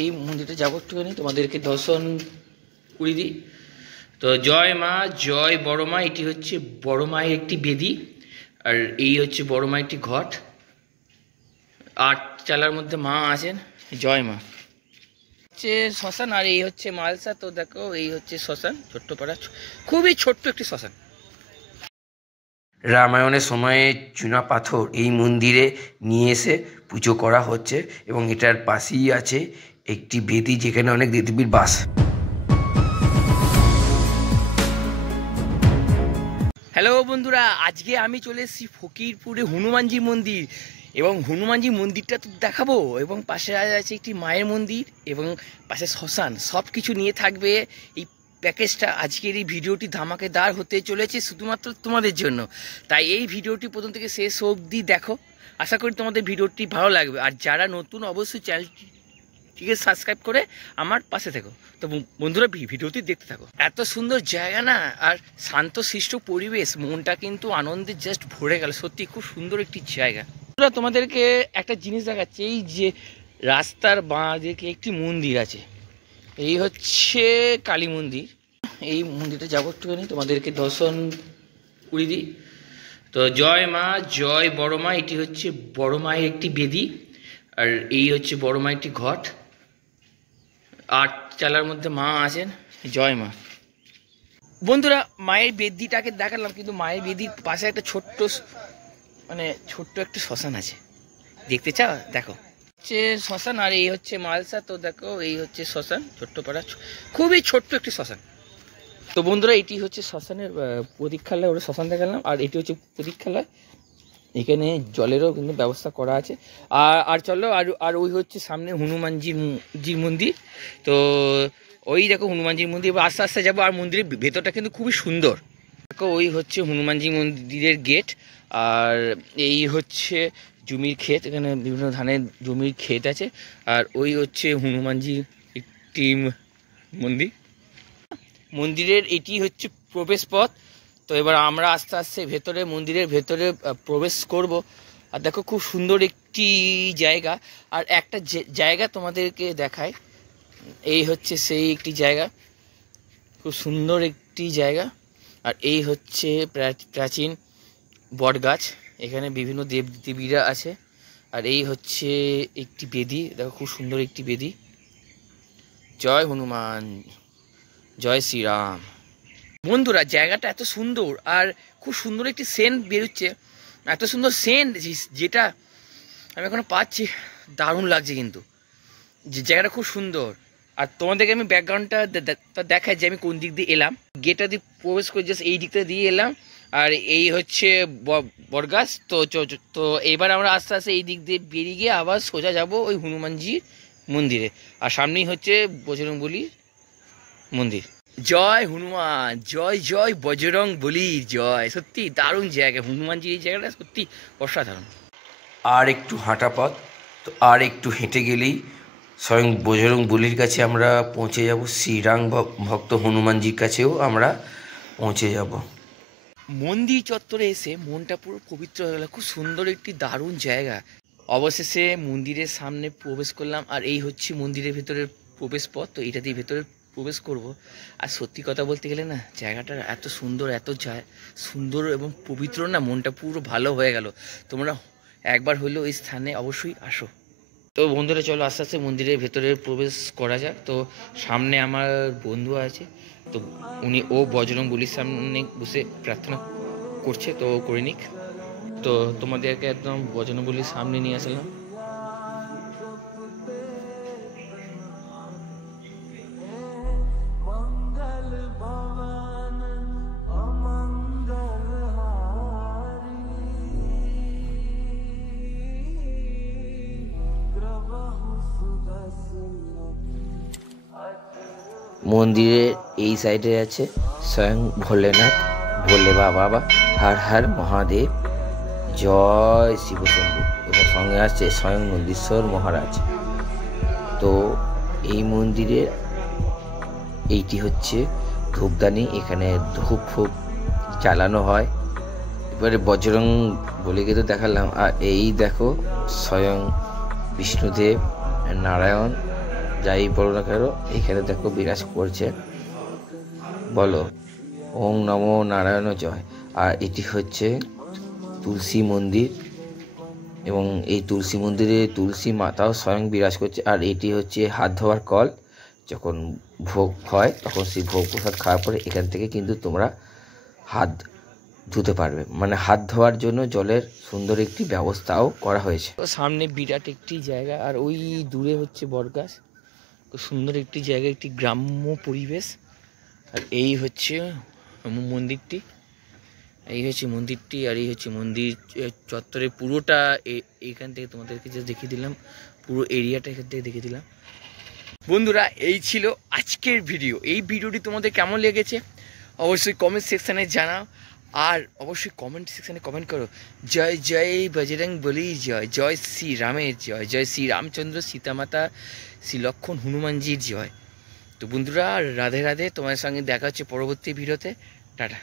এই মন্দিরটা যাবো একটুখানি, তোমাদেরকে দর্শন করিয়ে দিই। তো জয় মা, জয় বড় মা। এটি হচ্ছে বড় মায়ের একটি বেদি, আর এই হচ্ছে বড় মায়ের একটি ঘট। 8 চালার মধ্যে মা আছেন। জয় মা। হচ্ছে শ্মশান, আর এই হচ্ছে মালসা। তো দেখো এই হচ্ছে শ্মশান, ছোট্ট পাড়া, খুবই ছোট্ট একটি শ্মশান। রামায়ণের সময়ে চুনা পাথর এই মন্দিরে নিয়ে এসে পুজো করা হচ্ছে, এবং এটার পাশেই আছে একটি বেদি যেখানে অনেক দেবদেবীর বাস। হ্যালো বন্ধুরা, আজকে আমি চলে এসেছি ফকিরপুরে হনুমানজি মন্দির, এবং হনুমানজি মন্দিরটা তো দেখাবো, এবং পাশে আছে একটি মায়ের মন্দির, এবং পাশে শ্মশান। সব কিছু নিয়ে থাকবে এই প্যাকেজটা। আজকের এই ভিডিওটি ধামাকেদার হতে চলেছে শুধুমাত্র তোমাদের জন্য, তাই এই ভিডিওটি প্রথম থেকে শেষ অবধি দেখো। আশা করি তোমাদের ভিডিওটি ভালো লাগবে, আর যারা নতুন অবশ্যই চ্যানেলটিকে সাবস্ক্রাইব করে আমার পাশে থেকো। তো বন্ধুরা ভিডিওটি দেখতে থাকো। এত সুন্দর জায়গা না, আর শান্তশিষ্ট পরিবেশ, মনটা কিন্তু আনন্দে জাস্ট ভরে গেল। সত্যি খুব সুন্দর একটি জায়গা। তোমাদেরকে একটা জিনিস দেখাচ্ছে, এই যে রাস্তার বাঁ দিকে একটি মন্দির আছে, এই হচ্ছে কালী মন্দির। এই মন্দিরটা যাবো একটুখানি, তোমাদেরকে দর্শন করিয়ে দিই। তো জয় মা, জয় বড় মা। এটি হচ্ছে বড় মায়ের একটি বেদি, আর এই হচ্ছে বড় মায়ের একটি ঘট। 8 চালার মধ্যে মা আছেন। জয় মা। বন্ধুরা, মায়ের বেদিটাকে দেখালাম, কিন্তু মায়ের বেদির পাশে একটা ছোট্ট একটা শ্মশান আছে। দেখতে চাও? দেখো হচ্ছে শ্মশান, আর এই হচ্ছে মালসা। তো দেখো এই হচ্ছে শ্মশান, ছোট্ট পাড়া, খুবই ছোট্ট একটি শ্মশান। তো বন্ধুরা, এটি হচ্ছে শ্মশানের প্রতীক্ষালয়। ওরা শ্মশান দেখালাম, আর এটি হচ্ছে প্রতীক্ষালয়। এখানে জলেরও কিন্তু ব্যবস্থা করা আছে। আর চলো, আর ওই হচ্ছে সামনে হনুমানজির মন্দির। তো ওই দেখো হনুমানজির মন্দির, এবার আস্তে আস্তে যাবো। আর মন্দিরের ভেতরটা কিন্তু খুবই সুন্দর। দেখো ওই হচ্ছে হনুমানজি মন্দিরের গেট, আর এই হচ্ছে জমির ক্ষেত। এখানে বিভিন্ন ধানের জমির ক্ষেত আছে, আর ওই হচ্ছে হনুমানজি একটি মন্দির। মন্দিরের এটি হচ্ছে প্রবেশ পথ। তো এবার আমরা আস্তে আস্তে মন্দিরের ভেতরে প্রবেশ করব। আর দেখো খুব সুন্দর একটি জায়গা, আর একটা জায়গা তোমাদেরকে দেখায়। এই হচ্ছে সেই একটি জায়গা, খুব সুন্দর একটি জায়গা। আর এই হচ্ছে প্রাচীন বট গাছ, এখানে বিভিন্ন দেবদেবীরা আছে। আর এই হচ্ছে একটি বেদি, দেখো খুব সুন্দর একটি বেদি। জয় হনুমান, জয় শ্রীরাম। বন্ধুরা, জায়গাটা এত সুন্দর, আর খুব সুন্দর একটি সেন্ট বেরোচ্ছে, এত সুন্দর সেন্ট যেটা আমি এখনো পাচ্ছি। দারুণ লাগছে কিন্তু, যে জায়গাটা খুব সুন্দর। আর তোমাদেরকে আমি ব্যাকগ্রাউন্ডটা দেখাই যে আমি কোন দিক দিয়ে এলাম। গেটটা দিয়ে প্রবেশ করে জাস্ট এই দিকটা দিয়ে এলাম, আর এই হচ্ছে বটগাছ। তো এবার আমরা আস্তে আস্তে এই দিক দিয়ে বেরিয়ে গিয়ে আবার সোজা যাব ওই হনুমানজির মন্দিরে, আর সামনেই হচ্ছে বজরংবলীর মন্দির। জয় হনুমান, জয় জয় বজরংবলীর জয়। সত্যি দারুণ জায়গা হনুমানজির এই জায়গাটা, সত্যি অসাধারণ। আর একটু হাঁটা পথ, তো আর একটু হেঁটে গেলেই স্বয়ং বজরংবলীর কাছে আমরা পৌঁছে যাব। শ্রীরাম ভক্ত হনুমানজির কাছেও আমরা পৌঁছে যাব। মন্দির চত্বরে এসে মনটা পুরো পবিত্র হয়ে গেল। খুব সুন্দর একটি দারুণ জায়গা। অবশেষে মন্দিরের সামনে প্রবেশ করলাম, আর এই হচ্ছে মন্দিরের ভেতরের প্রবেশ পথ। তো এটা দিয়ে ভেতরে প্রবেশ করব। আর সত্যি কথা বলতে গেলে না, জায়গাটা এত সুন্দর, এত সুন্দর এবং পবিত্র না, মনটা পুরো ভালো হয়ে গেল। তোমরা একবার হলেও এই স্থানে অবশ্যই আসো। তো বন্ধুরা, চলো আস্তে আস্তে মন্দিরের ভেতরে প্রবেশ করা যাক। তো সামনে আমার বন্ধু আছে, তো ও বজরংবলীর সামনে বসে প্রার্থনা করছে, তো করে নিক। তো তোমাদেরকে একদম বজরংবলীর সামনে নিয়ে আসলাম। মন্দিরের এই সাইডে আছে স্বয়ং ভোলেনাথ, ভোলে বাবা, হর হর মহাদেব, জয় শিবশম্ভু, এবং সঙ্গে আছে স্বয়ং নন্দীশ্বর মহারাজ। তো এই মন্দিরের এইটি হচ্ছে ধূপদানি, এখানে ধূপ ফুপ জ্বালানো হয়। এবারে বজরংবলীকে তো দেখালাম, আর এই দেখো স্বয়ং বিষ্ণুদেব, নারায়ণ, যাই বলো না কেন এখানে দেখো বিরাজ করছে। বলো ওং নমো নারায়ণ জয়। আর এটি হচ্ছে তুলসী মন্দির এবং এই তুলসী মন্দিরে তুলসী মাতাও স্বয়ং বিরাজ করছে। আর এটি হচ্ছে হাত ধোয়ার কল। যখন ভোগ হয় তখন সেই ভোগ প্রসাদ খাওয়ার পরে এখান থেকে কিন্তু তোমরা হাত ধুতে পারবে, মানে হাত ধোয়ার জন্য জলের সুন্দর একটি ব্যবস্থাও করা হয়েছে। তো সামনে বিরাট একটি জায়গা, আর ওই দূরে হচ্ছে বটগাছ। খুব সুন্দর একটি জায়গা, একটি গ্রাম্য পরিবেশ। আর এই হচ্ছে মন্দিরটি, এই হচ্ছে মন্দিরটি, আর এই হচ্ছে মন্দির চত্বরের পুরোটা এইখান থেকে তোমাদেরকে যে দেখিয়ে দিলাম, পুরো এরিয়াটা এখান থেকে দেখিয়ে দিলাম। বন্ধুরা এই ছিল আজকের ভিডিও। এই ভিডিওটি তোমাদের কেমন লেগেছে অবশ্যই কমেন্ট সেকশানে জানাও। আর অবশ্যই কমেন্ট সেকশানে কমেন্ট করো জয় জয় বজরং বলি, জয় জয় শ্রী রামের জয়, জয় শ্রী রামচন্দ্র সীতামাতা শ্রী লক্ষ্মণ হনুমানজির জয়। তো বন্ধুরা রাধে রাধে, তোমার সঙ্গে দেখা হচ্ছে পরবর্তী ভিডিওতে। টাটা।